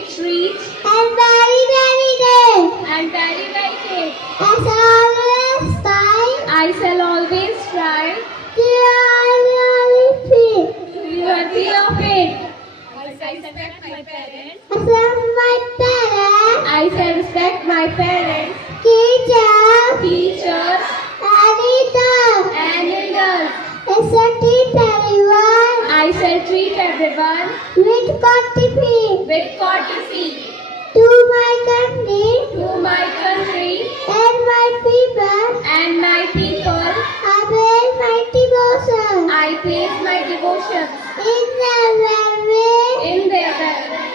sweet treats and very, very good. and very good. As always, I shall always try to always feel. to be worthy of it. I respect my parents. As of my parents, I shall respect my parents, teachers, teachers, editors, and elders. I shall treat everyone I shall treat everyone with courtesy. with courtesy. To my country To my country and my people, and my people, I pay my devotion. I place my devotion In the way in their welfare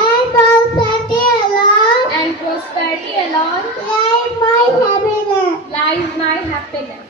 and prosperity alone and prosperity alone lies my happiness. lies my happiness.